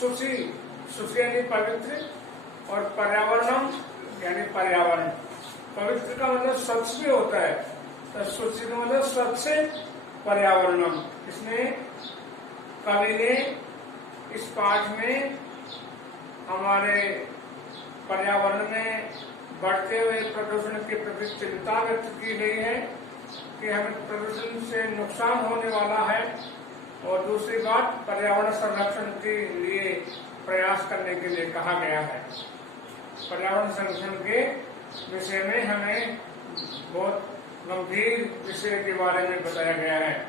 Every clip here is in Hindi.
शुचि, शुचि यानी पवित्र, और पर्यावरणम यानी पर्यावरण। पवित्र का मतलब स्वच्छ भी होता है, तो शुचि का मतलब स्वच्छ पर्यावरणम। इसमें कवि ने इस पाठ में हमारे पर्यावरण में बढ़ते हुए प्रदूषण के प्रति चिंता व्यक्त की गई है कि हमें प्रदूषण से नुकसान होने वाला है, और दूसरी बात पर्यावरण संरक्षण के लिए प्रयास करने के लिए कहा गया है। पर्यावरण संरक्षण के विषय में हमें बहुत गंभीर विषय के बारे में बताया गया है।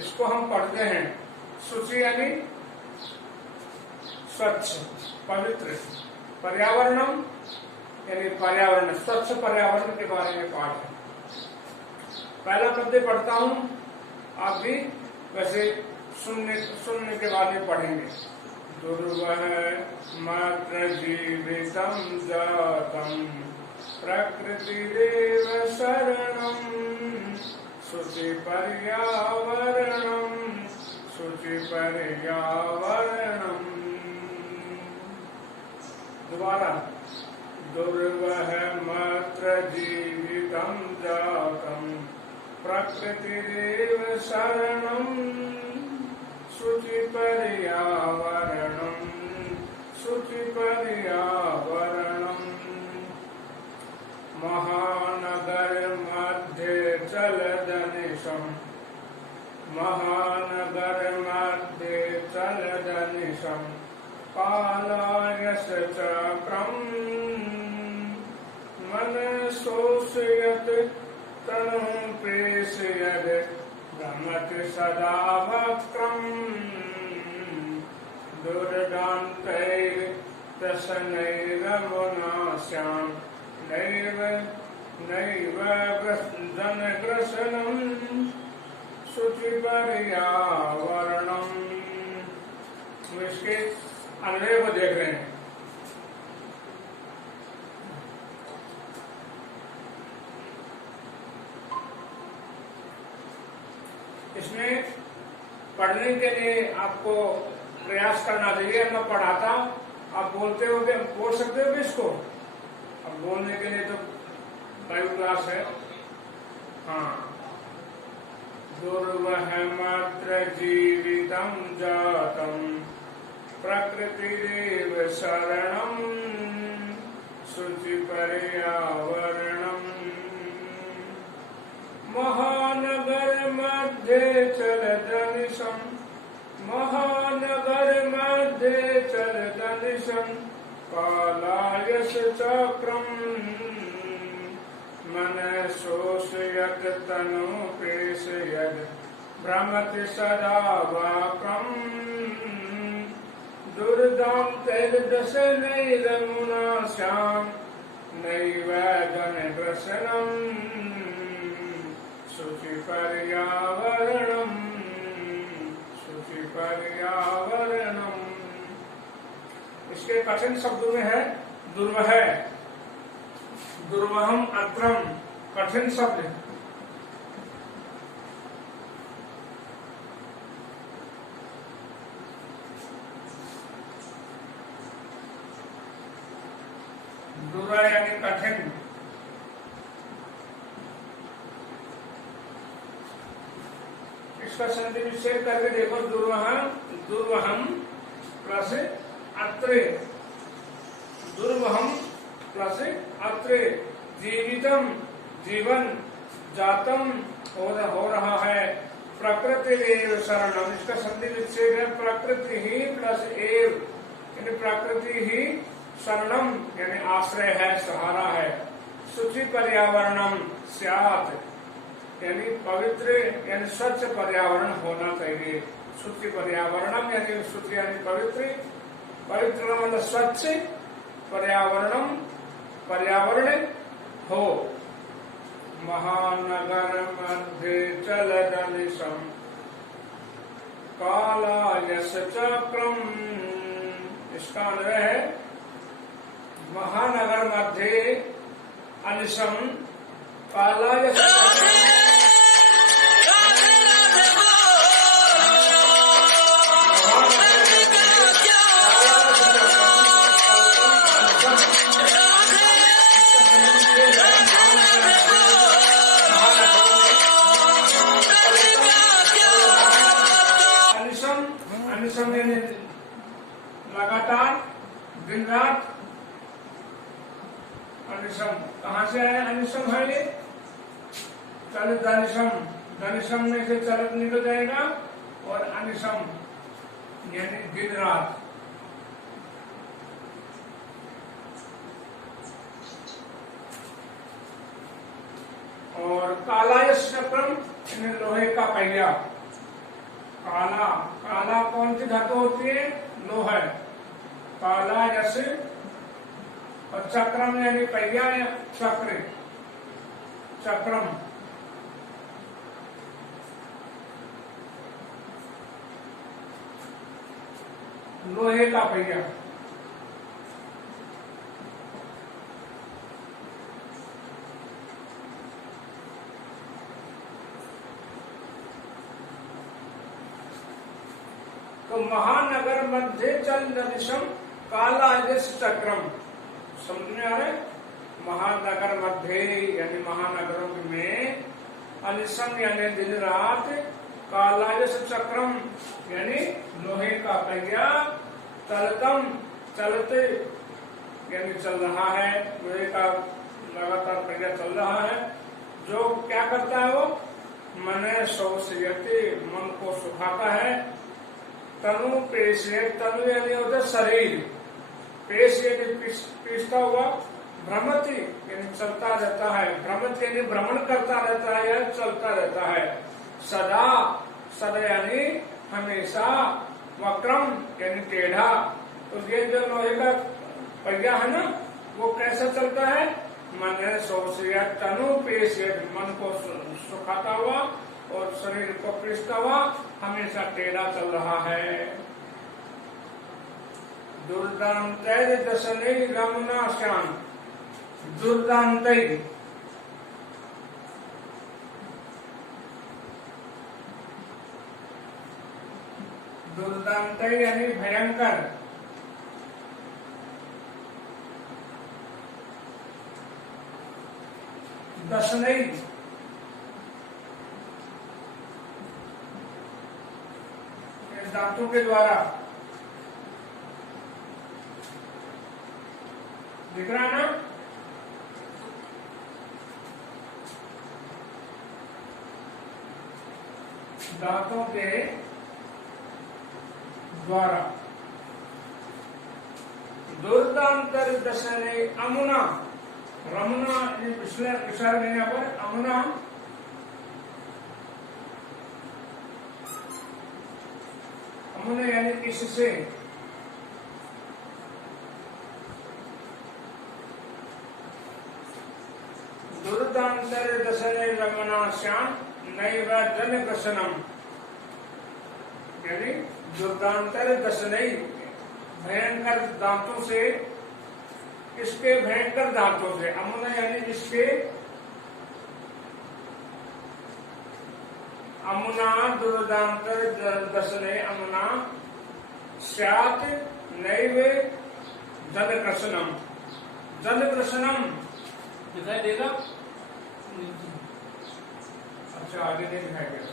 इसको हम पढ़ते हैं। शुचि यानी स्वच्छ, पवित्र, पर्यावरणम यानी पर्यावरण, स्वच्छ पर्यावरण के बारे में पाठ है। पहला पद्य पढ़ता हूं, आप भी वैसे सुनने के बाद में पढ़ेंगे। दुर्वह मात्र जीवितम जातम प्रकृतिरेव शरणम शुचि पर्यावरणम शुचि पर्यावरणम। दोबारा, दुर्वह मात्र जीवितम जातम प्रकृतिरेव शरणम शुचि पर्यावरणम शुचि पर्यावरणम। महानगर मध्ये चलदनिशम महानगर मध्ये चलदनिशम कालायस चक्रम मन शोषयत तनु प्रेषयद भ्रमत सदा वक्रम दुर्दान्तैर प्रसन्नैरमुनास्यां नैव नैव जनग्रसनं शुचि पर्यावरणम। इसके अन्वय को देख रहे हैं। इसमें पढ़ने के लिए आपको प्रयास करना चाहिए। मैं पढ़ाता, आप बोलते हो, बोल सकते हो इसको। अब बोलने के लिए तो लाइव क्लास है। हाँ, दुर्वह मात्र जीवितम जातम प्रकृतिरेव शरणम शुचि पर्यावरणम। महानगर मध्ये चलदनिशम महानगर मध्ये चलदनिशम कालायस चक्रम मन शोषयत तनु प्रेषयद भ्रमत सदा वाक्रम दुर्दान्तैर्दशनैरमुनास्यां नैव जनग्रसनं शुचि पर्यावरणम शुचि पर्यावरणम। इसके कठिन शब्द में है दुर्वह, दुर्वहम अत्रम, कठिन शब्द। दुर्वह यानी कठिन। इसका संधि विच्छेद करके देखो। दुर्वहम प्लस अत्रे, दुर्वहम प्लस अत्रे, जीवितम जीवन, जातम हो रहा है, प्रकृति शरणम। इसका संधि विच्छेद है प्रकृति ही प्लस एव, यानी प्रकृति ही शरणम यानी आश्रय है, सहारा है। शुचि पर्यावरणम स्यात् यानी पवित्र यानी स्वच्छ पर्यावरण होना चाहिए। शुचि पर्यावरणम यानी शुचि यानी पवित्र, पवित्र मतलब स्वच्छ, पर्यावरणम पर्यावरण हो। महानगर मध्ये चलदनिशम कालायस चक्रम। इसका अन्वय है महानगर मध्ये अनिशम कालायस अनिशम यानी लगातार, दिन रात। अनिशम कहाँ से आया? अनिशम है ये चलित अनिशम, धनिशम में से चलित निकल जाएगा, और अनिशम यानी दिन रात। और कालायश चक्रम यानी लोहे का पहिया। काला, काला कौन सी धातु होती है? लोहा। कालायश, और चक्रम यानी पहिया या चक्र, चक्रम। लोहे का पहिया। तो महानगर मध्य चल नदिशम कालायश चक्रम, समझ में आ रहा है? महानगर मध्य यानी महानगरों में, अनिशम यानी दिन रात, कालायश चक्रम यानी लोहे का पहिया, चलतम चलते यानी चल रहा है, लोहे का लगातार पहिया चल रहा है, जो क्या करता है? वो मन शोषयते, मन को सुखाता है। तनु पेशे, तनु यानी होता है शरीर, पेश यानी पीसता हुआ, भ्रमति यानी चलता रहता है, भ्रमत यानी भ्रमण करता रहता है या चलता रहता है। सदा, सदा यानी हमेशा, वक्रम यानी टेढ़ा। तो ये जो लोहे का पहिया है ना, वो कैसा चलता है? मन शोषया, तनु पेश मन को सुखाता हुआ और शरीर को पीसता हुआ हमेशा टेढ़ा चल रहा है। दुर्दांतै दशनै रमुना श्याम, दुर्दांतै दुर्दांतै यानी भयंकर, दशनै दांतों के द्वारा। दिख रहा है ना? दांतों के द्वारा। दुर्दांतर दशने अमुना, रमुना पिछले विचार में यहाँ पर अमुना अमुना यानी इससे, दुर्दांतर दशने रमना श्याम नैव जन कृष्णम, यानी दुर्दांतर दशने भयंकर दांतों से, इसके भयंकर दांतों से, अमुना यानी इसके, अमुना दुर्दांतर दशने अमुना स्यात् नैव जल कृष्णम, जल कृष्णम दिखाई देगा? अच्छा आगे नहीं दिखाई देगा।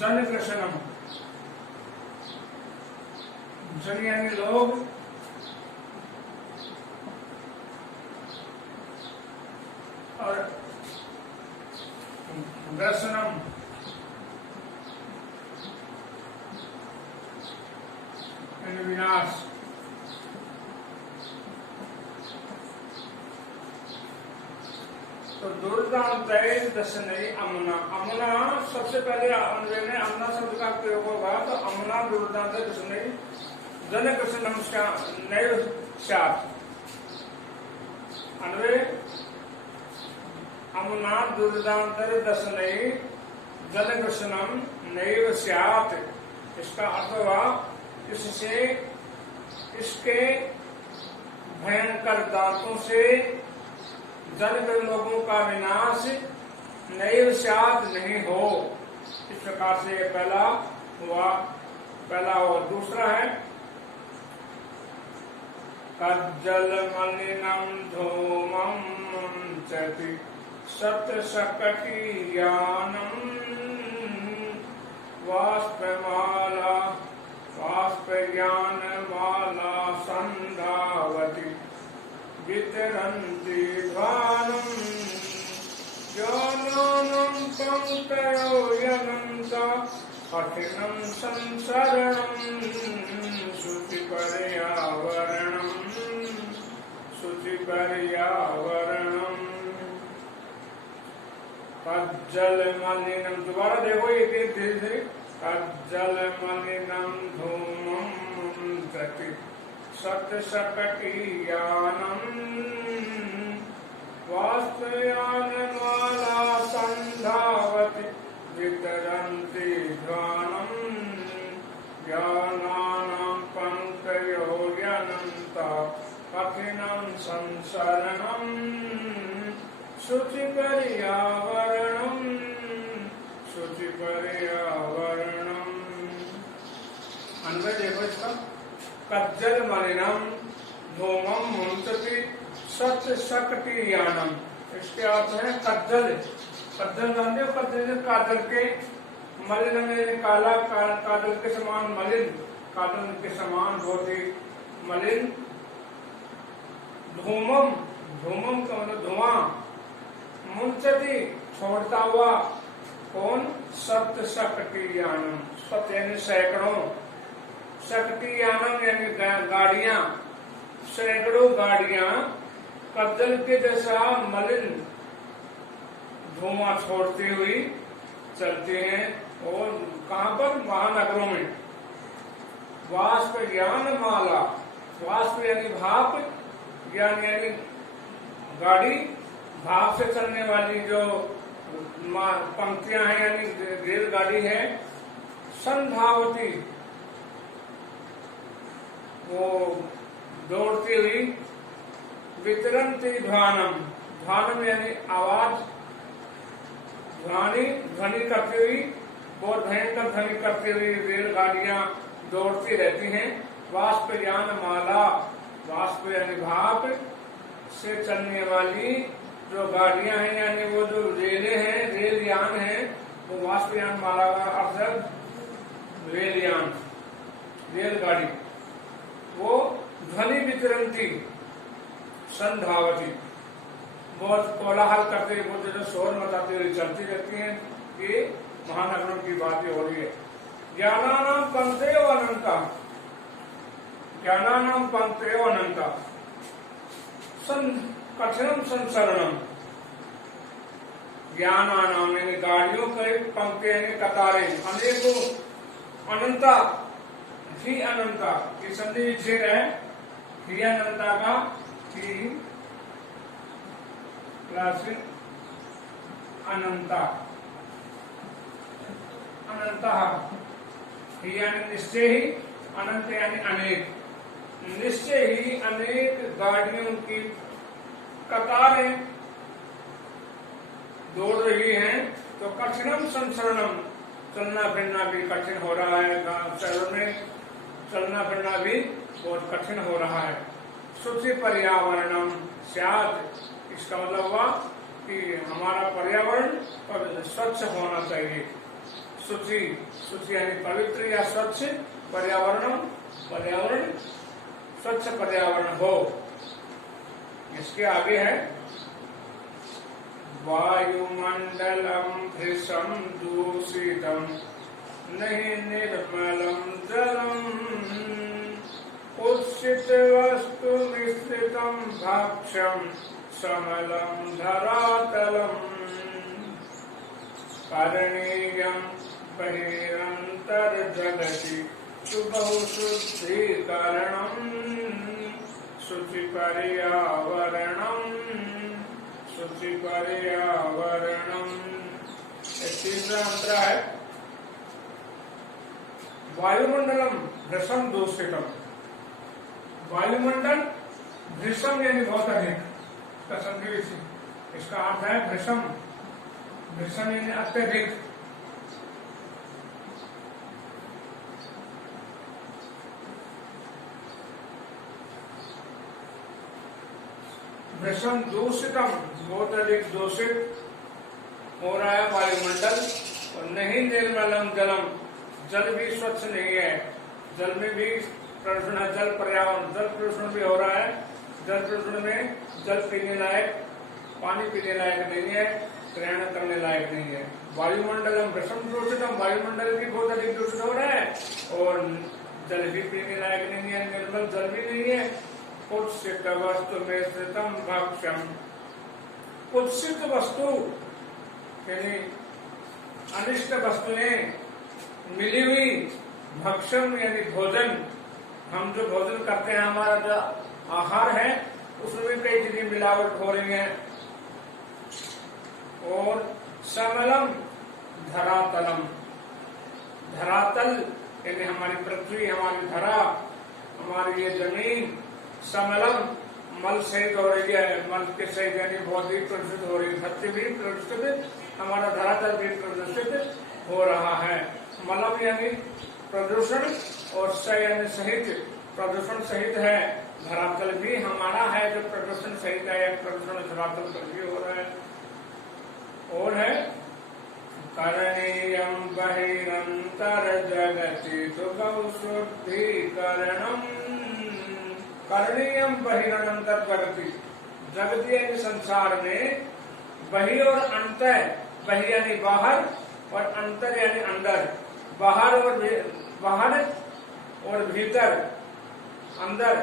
जन कृष्णम, जन यानी लोग, और दर्शनम यानी विनाश। तो दुर्दांतै दशनै अमुना, अमुना सबसे पहले अन्वय में अमुना शब्द का प्रयोग होगा, तो अमुना दुर्दांतै दशनै जन कृष्णम नैव स्यात्, अन्वय अमुना दुर्दांतर दशनै जन कृष्णम नैव स्यात्, इसका अर्थ हुआ इससे, इसके भयंकर दांतों से जन लोगों का विनाश नैव स्यात् नहीं हो। इस प्रकार से पहला हुआ, पहला और दूसरा है कज्जल मलिनम धूमम मुंचति सत्सकटियानम वाष्पमाला वाष्पज्ञानमाला संधावति वितरन्ति ध्वानम् ज्ञानानां पंक्तयो यनन्ता कठिनं संसरणम् शुचिपर्यावरणम् शुचिपर्यावरणम्। कज्जल मलिनम, दोबारा देखो ये धीरे धीरे। कज्जल मलिनम धूमम मुंचति सत्सकटियानम वाष्पयानमाला संधावति वितरन्ति ध्वानम् ज्ञानानां पंक्तयो यनन्ता कठिनं संसरणम् शुचिपर्यावरणम् शुचिपर्यावरणम्। अन्वय देखो इसका। कज्जल मलिनम धूमम मुंचति सत्सकटियानम, इसके अर्थ है कज्जल। कज्जल जानते हो? कज्जल काजल के, मलिन में काला, काजल के समान मलिन, काजल के समान बहुत ही मलिन। धूमम, धूमम का मतलब धुआं। मुंचति छोड़ता हुआ, कौन? सत्सकटियानम, सत यानी सैकड़ों, सकटियानम यानी गाड़ियां, सैकड़ों गाड़ियां कज्जल के जैसा मलिन धुआं छोड़ती हुई चलती हैं। और कहां पर? महानगरों में। वाष्प ज्ञान माला, वाष्प यानी भाप, ज्ञान यानी गाड़ी, भाप से चलने वाली जो पंक्तियां हैं यानी रेलगाड़ी है। संधावती, वो दौड़ती हुई। वितरन्ति ध्वानम, ध्वानम यानी आवाज, ध्वनि करती हुई, बहुत भयंकर ध्वनि करती हुई रेलगाड़ियां दौड़ती रहती हैं। वाष्पयान माला, वाष्प यानी भाप से चलने वाली जो गाड़ियां हैं यानी वो जो रेलें हैं, रेलयान हैं, वो वाष्पयान माला का अर्थ है रेलयान, रेलगाड़ी। वो ध्वनि वितरन्ति संधावती, बहुत कोलाहल करते हुए, बहुत ज्यादा शोर मचाते हुए चलती रहती हैं। ये महानगरों की बातें हो रही है। ज्ञानानां पंक्तयो अनंता, ज्ञानानां पंक्तयो अनंता कठिनम संसरणम। ज्ञानानां यानी गाड़ियों के, पंक्ति यानी कतारें, अनेकों, अनंता ही अनंता, ये संधि विच्छेद है। ही अनंता का ही प्लस अनंता, अनंता ही यानी निश्चय ही, अनंत यानी अनेक, निश्चय ही अनेक गाड़ियों की कतारें दौड़ रही हैं। तो कठिनम संसरणम, चलना फिरना भी कठिन हो रहा है, शहरों में चलना फिरना भी बहुत कठिन हो रहा है। शुचि पर्यावरणम स्यात्, इसका मतलब हुआ कि हमारा पर्यावरण स्वच्छ होना चाहिए। शुचि, शुचि यानी पवित्र या स्वच्छ, पर्यावरणम पर्यावरण, स्वच्छ पर्यावरण हो। इसके आगे है वायुमंडलम भृशम दूषितम नहीं निर्मलम जलम कुत्सित वस्तु मिश्रितम भक्ष्यम समलम धरातलम करणीयम बहिरंतर जगति शुभशुद्धीकरणम शुचि पर्यावरणम शुचि पर्यावरणम। तीसरा मंत्र है वायुमंडलम भृशम दूषितम। वायुमंडल भृशम यानी बहुत अधिक, इसका संधि इसका अर्थ है भृशम। भीषण यानी अत्यधिक। भीषण दूषितम, बहुत अधिक दूषित हो रहा है वायुमंडल। और नहीं निर्मलम जलम, जल भी स्वच्छ नहीं है, जल में भी प्रदूषण है। जल पर्यावरण, जल प्रदूषण भी हो रहा है। जल प्रदूषण में जल पीने लायक, पानी पीने लायक नहीं है, ग्रहण करने लायक नहीं है। वायुमंडलम भीषण दूषितम, वायुमंडल भी बहुत अधिक दूषित हो रहा है और जल भी पीने लायक नहीं है, निर्मल जल भी नहीं है। कुत्सित वस्तु में स्थितम भक्ष्यम, कुत्सित वस्तु यानी अनिष्ट वस्तुएं मिली हुई, भक्षण यानी भोजन, हम जो भोजन करते हैं, हमारा जो आहार है उसमें भी कई चीजें मिलावट हो रही है। और समलम धरातलम, धरातल यानी हमारी पृथ्वी, हमारी धरा, हमारी ये जमीन समलम मल सहित हो रही है। मल के सहित यानी बहुत ही प्रदूषित हो रही है। धरती भी प्रदूषित, हमारा धरातल भी प्रदूषित हो रहा है। मलम यानी प्रदूषण और स यानी सहित, प्रदूषण सहित है। धरातल भी हमारा है जो प्रदूषण सहित है, प्रदूषण धरातल पर भी हो रहा है। और है करणीयम बहिरंतर जगति दुगौ शुद्धीकरणम, करणीयम बहिरंतर जगति, जगति यानी संसार में बहि और अंतर, बहि यानी बाहर और अंतर यानी अंदर। बाहर और भीतर, अंदर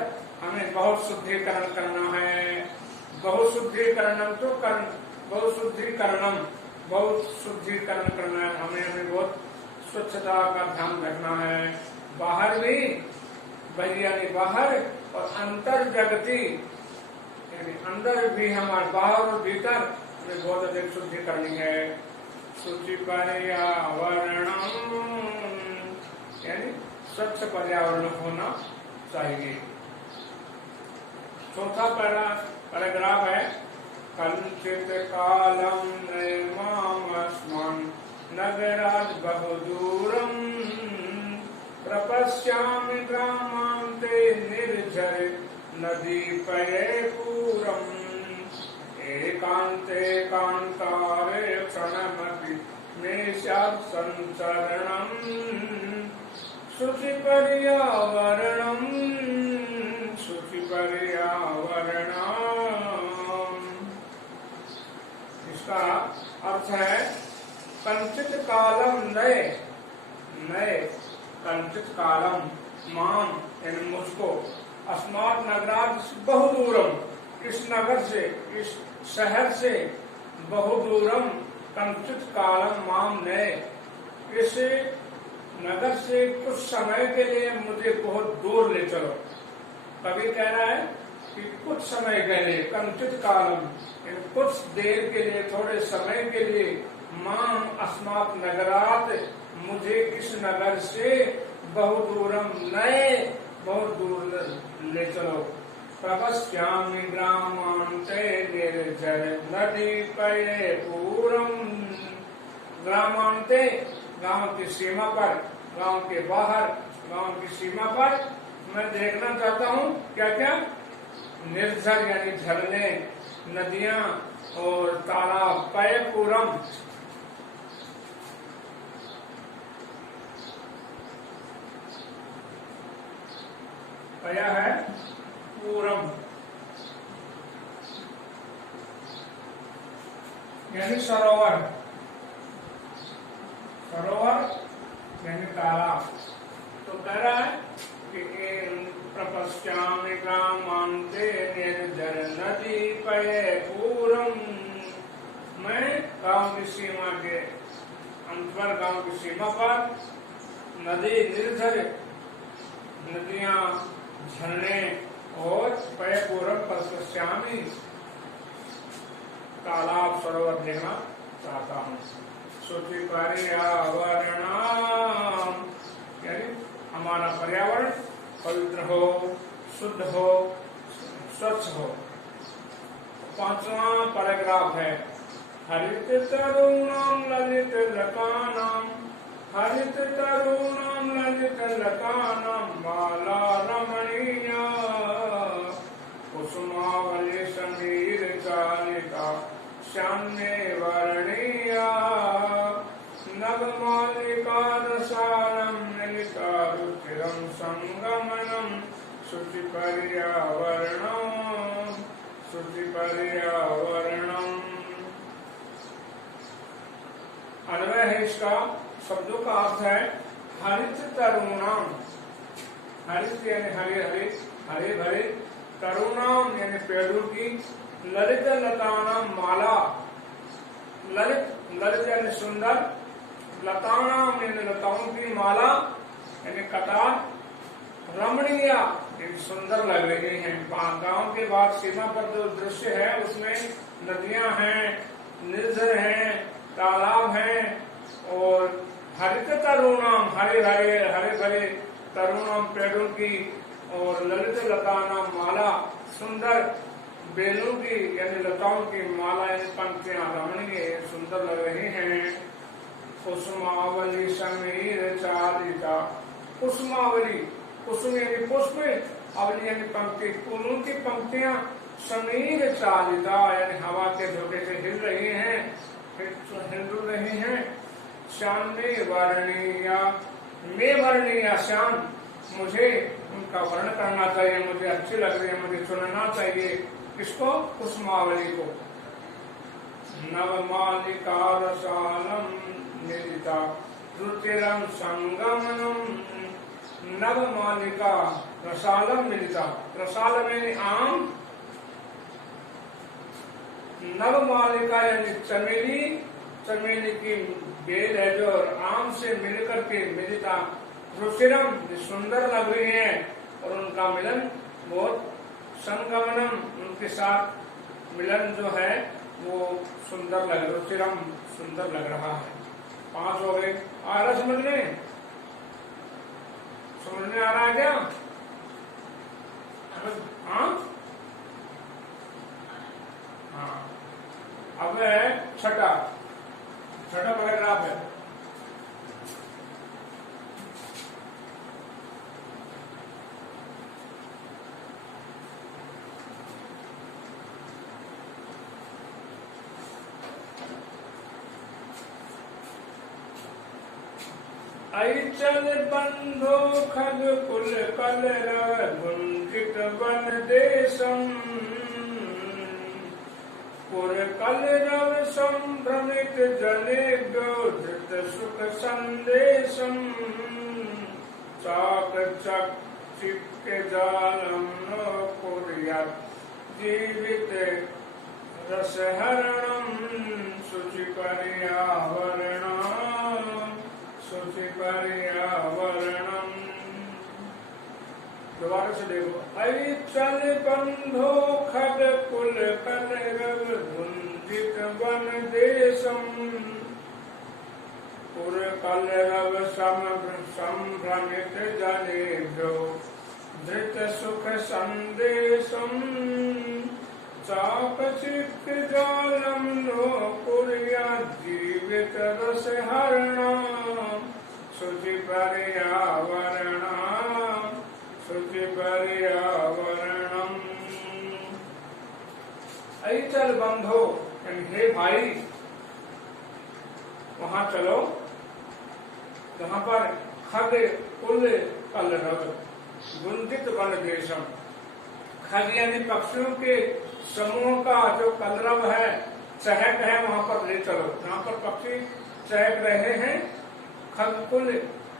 हमें बहुत शुद्धिकरण करना है। बहुत शुद्धिकरणम तो बहुत शुद्धिकरणम, बहुत शुद्धिकरण करना है हमें बहुत स्वच्छता का ध्यान रखना है। बाहर भी, बहि यानी बाहर, और अंतर जगति यानी अंदर भी, हमारे बाहर और भीतर हमें बहुत अधिक शुद्धि करनी है। शुचि पर्यावरणम यानी स्वच्छ पर्यावरण होना चाहिए। चौथा पैराग्राफ है कंचित कालम नैमामस्मान् नगरात् बहुदूरम प्रपश्यामि ग्रामान्ते निर्झर नदीपये पूरम् एकान्ते कान्तारे क्षणमपि मे स्यात् संचरणम् शुचि पर्यावरणम् शुचि पर्यावरणम्। इसका अर्थ है कंचित कालम नए, नए कंचित कालम माम यानी मुझको, अस्मात् नगरात् बहुदूरम, इस नगर से, इस शहर से, बहुदूरम कंचित कालम माम नए, इस नगर से कुछ समय के लिए मुझे बहुत दूर ले चलो। कभी कह रहा है कि कुछ समय के लिए, कंचित कालम कुछ देर के लिए, थोड़े समय के लिए, माम अस्मात् नगरात मुझे इस नगर से, बहुदूरम नए बहुत दूर ले चलो। प्रपश्यामि ग्रामान्ते निर्झर नदीपये पूरम, ग्रामान्ते गांव की सीमा पर, गांव के बाहर, गांव की सीमा पर मैं देखना चाहता हूँ क्या क्या, निर्झर यानी झरने, नदियां और तालाब, पय पूरम पया है पूरम यानी सरोवर, सरोवर यानी तालाब। तो कह रहा है कि प्रपश्यामि ग्रामान्ते निर्झर नदीपये पूरम, मैं गांव की सीमा के अंत पर, गांव की सीमा पर नदी निर्झर, नदियां, झरने और पय पूरम प्रपश्यामि तालाब, सरोवर देखना चाहता हूँ। शुचि पर्यावरण यानी हमारा पर्यावरण पवित्र हो, शुद्ध हो, स्वच्छ हो। पांचवा पैराग्राफ है हरित तरुणम ललित लतानां हरित तरूणां ललित लतानां माला रमणीया कुसुमावली समीर चालिका श्याम्ये वर्णीया नवमालिका रसालं मिलिता रुचिरं संगमनं शुचिपर्यावरणम्। अन्वय है इसका, शब्दों का अर्थ है हरित तरुणाम, हरित यानी हरे हरे हरे भरे, तरुणाम यानी पेड़ों की, ललित लतानाम माला, ललित ललित यानी सुंदर, लतानाम यानी लताओं की माला यानी कतार, रमणीय यानी सुंदर लग रही हैं। गांव के बाद सीमा पर जो दृश्य है उसमें नदियां हैं, निर्झर हैं, तालाब हैं, और हरित तरुणाम हरे हरे हरे भरे तरुणाम पेड़ों की, और ललित लतानाम माला सुंदर बेलों की यानी लताओं की माला यानी पंक्तियां रमणीय सुंदर लग रही हैं। कुसुमावली समीर चालिका, कुसुमावली कुसुम यानी पुष्प, अवली यानी पंक्ति, फूलों की पंक्तियां समीर चालिका यानी हवा के झोंके से हिल रही हैं, हिल रही हैं। श्याम्ये वर्णीया, में वर्णीया श्याम, मुझे उनका वर्ण करना चाहिए, मुझे अच्छी लग रही है, मुझे चुनना चाहिए। किसको? कुसुमावली को। नवमालिका रसालं मिलिता रुचिरं संगमनं, नवमालिका रसालं मिलिता, रसाल यानी आम, नवमालिका यानी चमेली, चमेली की बेल है जो आम से मिलकर के मिलिता, रुचिरम सुंदर लग रही है, और उनका मिलन बहुत, संगमनम उनके साथ मिलन जो है वो सुंदर लग, रुचिरम सुंदर लग रहा है। 5 हो गए। आ रहा समझ में? समझ में आ रहा है क्या? हाँ हाँ। अब है छठा पैराग्राफ है। ऐचल बंधो खग कुल कलरव गुंजित वन देशम, पुर कलरव संभ्रमित जने धृत सुख संदेशम, चाक चक्षिप्य जालम न कुर्यात् जीवित रसहरणम, शुचिपर्यावरणम। दोबारा से देखो। ऐचल बंधो खग कुल कलरव गुंजित वन देशम, पुर कलरव संभ्रमित जनेभ्यो धृत सुख संदेशम, चाकचिक् जालम नो कुर्यात् जीवित रसहरणम, शुचिपर्यावरणम। ऐचल बंधो हे भाई, वहां चलो जहां पर खग कुल कलरव गुंजित वन देशम, खग यानी पक्षियों के समूह का जो कलरव है, चहक है, वहां पर ले चलो। जहां पर पक्षी चहक रहे हैं, खगकुल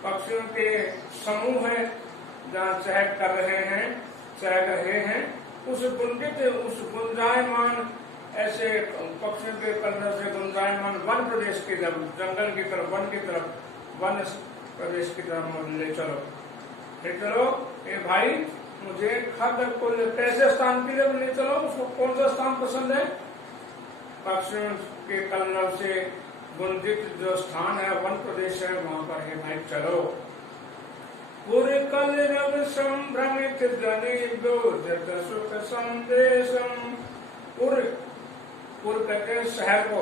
पक्षियों के समूह है, जहाँ चहक कर रहे हैं, चहक रहे हैं, उस गुंजित, उस गुंजायमान, ऐसे पक्षियों के कलरव से गुंजायमान वन प्रदेश की तरफ, जंगल की तरफ, वन की तरफ, वन प्रदेश की तरफ ले चलो। ले चलो ए भाई, मुझे खगकुल कैसे स्थान के लिए ले चलो, उसको कौन सा स्थान पसंद है? पक्षियों के कलरव से गुंजित जो स्थान है, वन प्रदेश है, वहां पर है भाई चलो। पुर कलरव संभ्रमित जनेभ्यो धृत सुख संदेशम, पुर कहते हैं शहर को,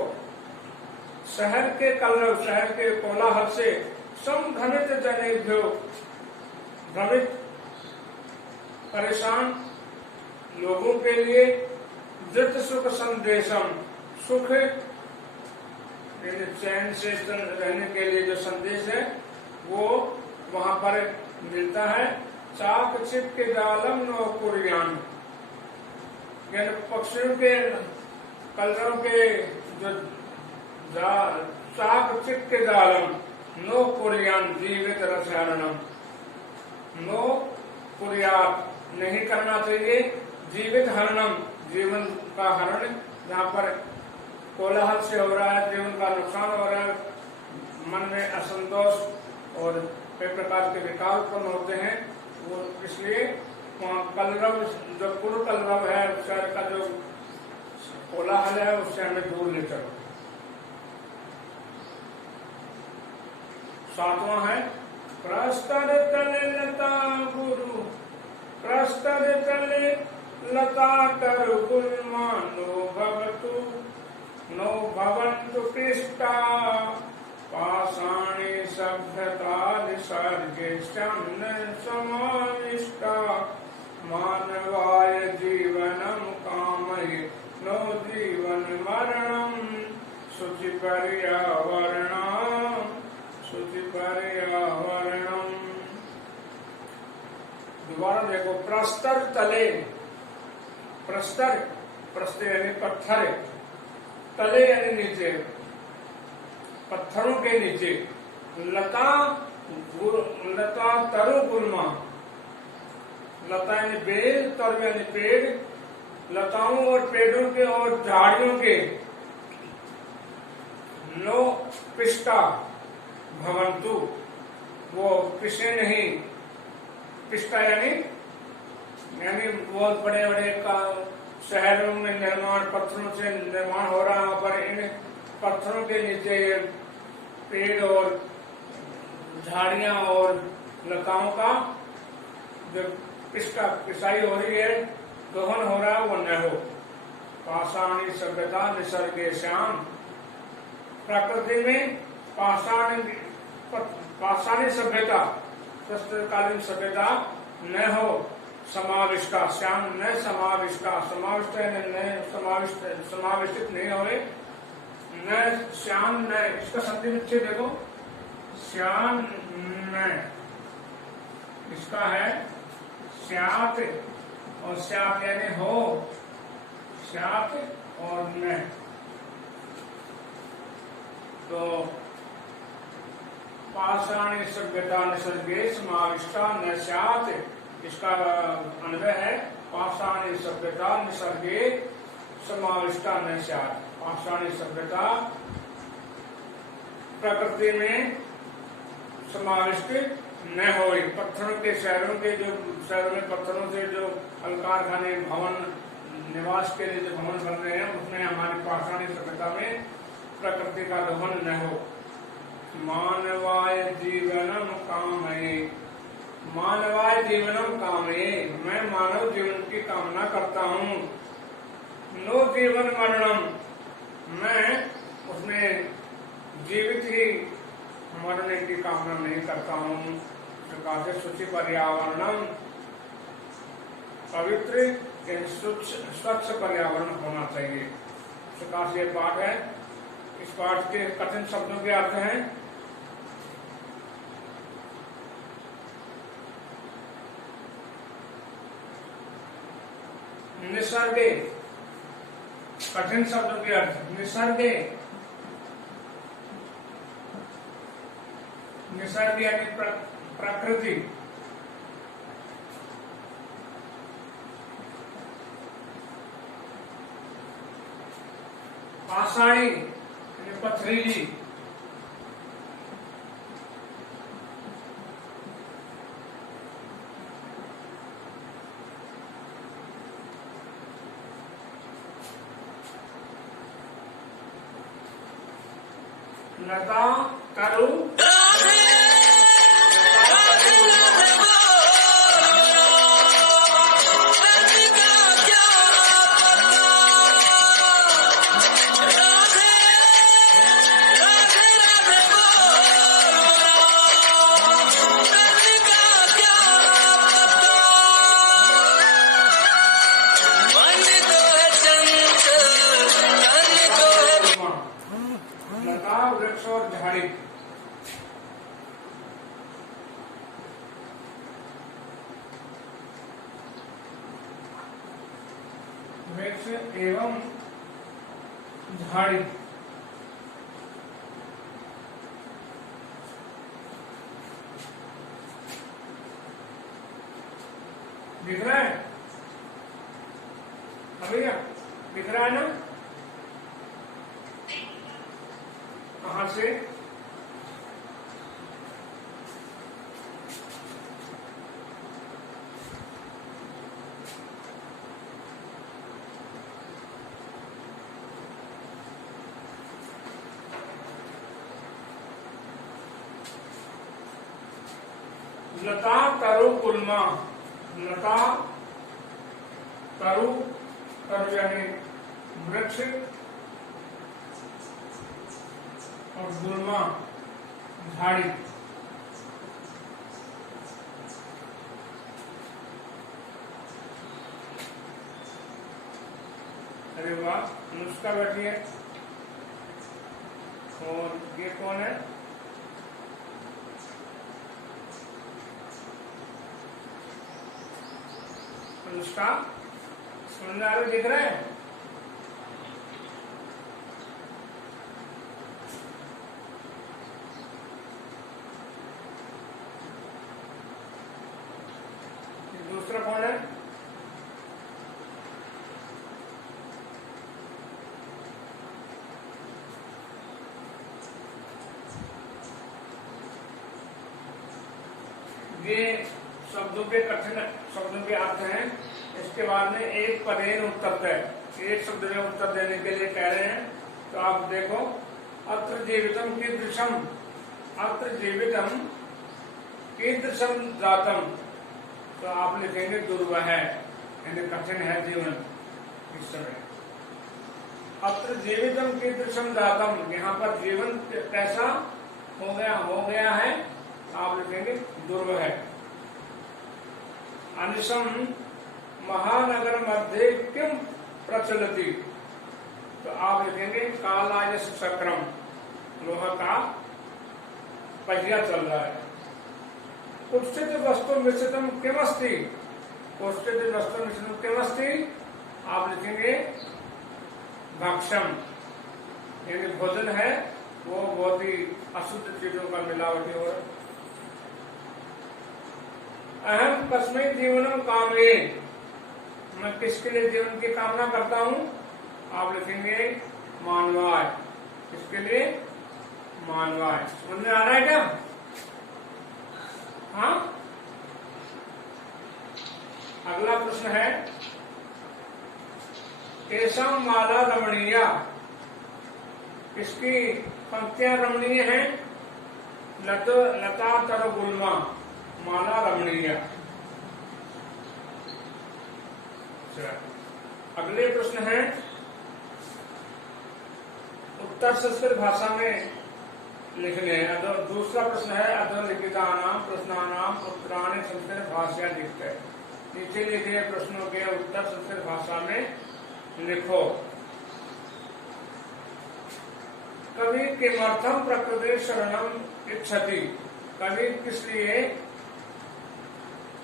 शहर के कलरव, शहर के कोलाहल से समघनित जनेभ्यो, भ्रमित परेशान लोगों के लिए धृत सुख संदेशम, सुख चैन से रहने के लिए जो संदेश है वो वहां पर मिलता है। चाक चित के जालम नो कुरियान, यानी पक्षियों के कलरव के जो चाक चित के जालम नो कुरियान जीवित रसायनम, नो कुरियात नहीं करना चाहिए, जीवित हरणम जीवन का हरण, जहाँ पर कोलाहल से हो रहा है, जीवन का नुकसान हो रहा है, मन में असंतोष और कई प्रकार के विकार उत्पन्न होते हैं, वो इसलिए कलरव जो पूर्व कलरव है शहर का जो कोलाहल है उससे हमें दूर ले चलो। 7वां है प्रस्तर तले लता गुरु, प्रस्तर तले लता कर गुलमा नो भवन्तु कृष्टा, पाषाणे सभ्यता निसर्गे श्याम्न समाविष्टा, मानवाय जीवनम कामये नो जीवन मरणम, शुचि पर्यावरणम शुचि पर्यावरणम। दोबारा देखो, प्रस्तर तले, प्रस्तर प्रस्तर यानी पत्थर, तले यानी नीचे, पत्थरों के नीचे, लता लता तरु गुलमा, लता यानी बेल, तरु यानी पेड़, लताओं और पेड़ों के और झाड़ियों के, नो पिष्टा भवंतु वो पिष्टे नहीं, पिष्टा यानी बहुत बड़े बड़े का शहरों में निर्माण पत्थरों से निर्माण हो रहा है, वहां पर इन पत्थरों के नीचे पेड़ और झाड़ियां और लताओं का जो पिसाई हो रही है, दोहन हो रहा है, वो न हो। पाषाणी सभ्यता निसर्गे श्याम, प्रकृति में पाषाणी सभ्यता, प्रस्तुतकालीन सभ्यता न हो, समाविष्टा श्याम न समाविष्टा, समाविष्ट समाविष्टित नहीं हो रहे, न श्याम न, इसका संधि नीचे देखो, श्याम न, इसका है श्यात और श्यात यानी हो, श्यात और न, तो पाषाणी सभ्यता निसर्गे समाविष्टा न स्यात्, इसका अन्वय है पाषाणी सभ्यता निसर्गे समाविष्टा न स्यात्। पाषाणी सभ्यता प्रकृति में समाविष्ट न हो, पत्थरों के शहरों के जो शहरों में पत्थरों से जो अलकारखाने भवन निवास के लिए जो भवन बन रहे हैं उसमें हमारी पाषाणी सभ्यता में प्रकृति का दोहन न हो। मानवाय जीवनम कामये, मानवाय जीवनम कामये, मैं मानव जीवन की कामना करता हूँ। नो जीवन मरणम, मैं उसमें जीवित ही मरने की कामना नहीं करता हूँ। प्रकार से शुचि पर्यावरणम, पवित्र स्वच्छ पर्यावरण होना चाहिए। प्रकार से पाठ है, इस पाठ के कठिन शब्दों के अर्थ हैं निसर्गे, कठिन शब्दों के अर्थ निसर्गे, निसर्ग यानी प्रकृति, पाषाणी यानी पथरीली, लता तरु झाड़ी। वृक्ष एवं झाड़ी। दिख रहा है भैया? दिख रहा है ना? कहां से? लता तरु गुल्मा। लता तरु, तरु यानी वृक्ष, और गुल्मा झाड़ी। अरे वाह, अनुष्का बैठी है। और ये कौन है? अनुष्का समझ आ रहे, दिख रहे हैं? दूसरा कौन है? ये शब्दों के कठिन शब्दों के अर्थ हैं। इसके बाद में एक पदेन उत्तर है, एक शब्द में उत्तर देने के लिए कह रहे हैं। तो आप देखो, अत्र जीवितम कीदृशम, अत्र जीवितम कीदृशम जातम। तो आप लिखेंगे दुर्वह है, यानी कठिन है जीवन इस समय। अत्र जीवितम कीदृशम जातम, यहाँ पर जीवन कैसा हो गया है, आप लिखेंगे दुर्वह है। अनिशम महानगर मध्य किम प्रचलति, तो आप लिखेंगे कालायस चक्रम, लोहा का पहिया चल रहा है। कुत्सित वस्तु मिश्रितम किमस्ति, कुत्सित वस्तु मिश्रितम किमस्ति, आप लिखेंगे भक्षम, यानी भोजन है वो बहुत ही अशुद्ध चीजों का मिलावटी हो रहा है। अहम कस्मै जीवनम कामे, मैं किसके लिए जीवन की कामना करता हूं, आप लिखेंगे मानवाय। किसके लिए? मानवाय। समझ में आ रहा है क्या? हाँ। अगला प्रश्न है, केशम माला रमणीय, किसकी पंक्तियां रमणीय हैं? लता तरु गुल्मा, माला रमणीय। अगले प्रश्न है, उत्तर संस्कृत भाषा में लिखने। दूसरा प्रश्न है, अधोलिखितानां प्रश्नानां उत्तराणि संस्कृत भाषा लिखते। नीचे लिखे गए प्रश्नों के उत्तर संस्कृत भाषा में लिखो। कवि किमर्थम प्रकृति शरणम इच्छति, कवि किस लिए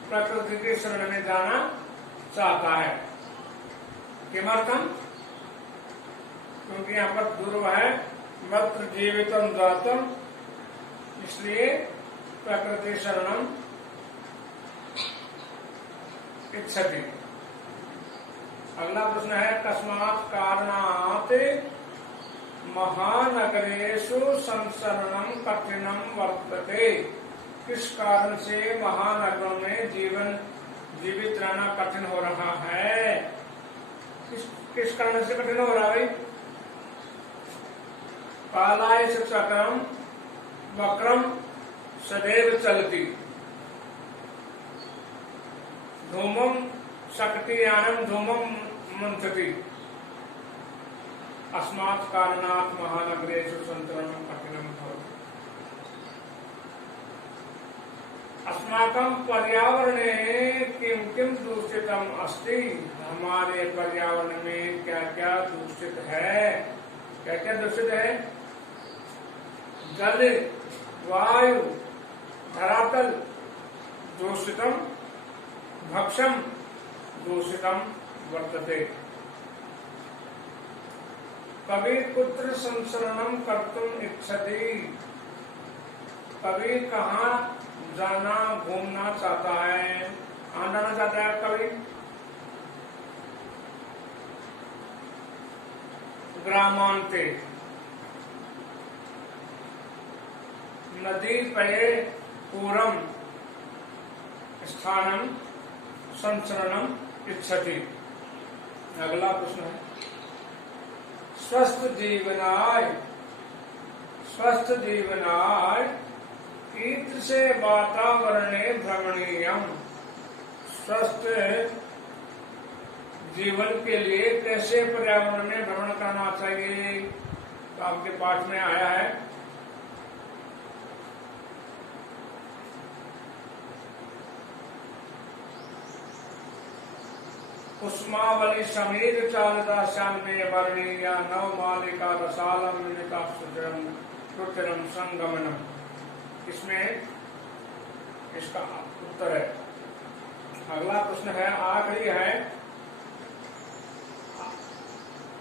प्रकृति के शरण में जाना चाहता है? किमर्थम, क्योंकि यहाँ पर दुर्व है, मत्र जीवितम जातम, इसलिए प्रकृति शरणम इच्छति। अगला प्रश्न है, कस्मात् कारणात् महानगरेषु संसरणम कठिनम वर्तते, किस कारण से महानगरों में जीवित रहना कठिन हो रहा है? किस कारण से कठिन हो रहा है भाई? कालायस चक्रम वक्रम सदैव चलती, धूमम शक्तियानम धूमम मंथति, अस्मात् कारणात् महानगरेषु संसरणम कठिनम भवति। अस्माकं पर्यावरणे किम किम दूषितम अस्ति, हमारे पर्यावरण में क्या क्या दूषित है? क्या क्या दूषित है? जल वायु धरातल दूषितम भक्षम दूषितम वर्तते। कभी पुत्र संसरणम कर्तुम इच्छति, कभी कहाँ जाना घूमना चाहता है, कहाँ जाना चाहता है कभी? ग्रामांते नदी पये पूरम स्थानम संचरणम इच्छति। अगला प्रश्न है स्वस्थ जीवनाय कीदृशे वातावरणे भ्रमणीयम। स्वस्थ जीवन के लिए कैसे पर्यावरण में भ्रमण करना चाहिए? तो आपके पाठ में आया है कुसुमावली समीर चालता श्यामे वर्णीया नव मालिका रसालम मिलिता सुचिरम संगमनम। इसमें इसका उत्तर है। अगला प्रश्न है, आखिरी है,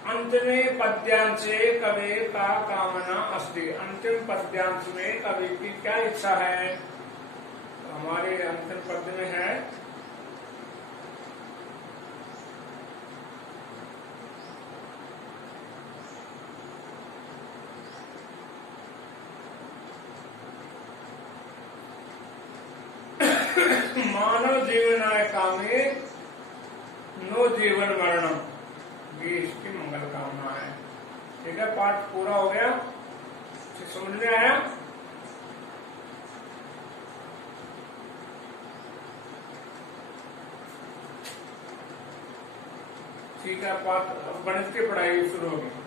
अंतिम पद्यांशे कवि का कामना अस्ति। अंतिम पद्यांश में कवि की क्या इच्छा है? तो हमारे अंतिम पद्य में है मानव जीवनाय कामे नो जीवन मरणम। ये इसकी मंगल कामना है। ठीक है, पाठ पूरा हो गया। समझ में आया? ठीक है, पाठ गणित की पढ़ाई शुरू होगी।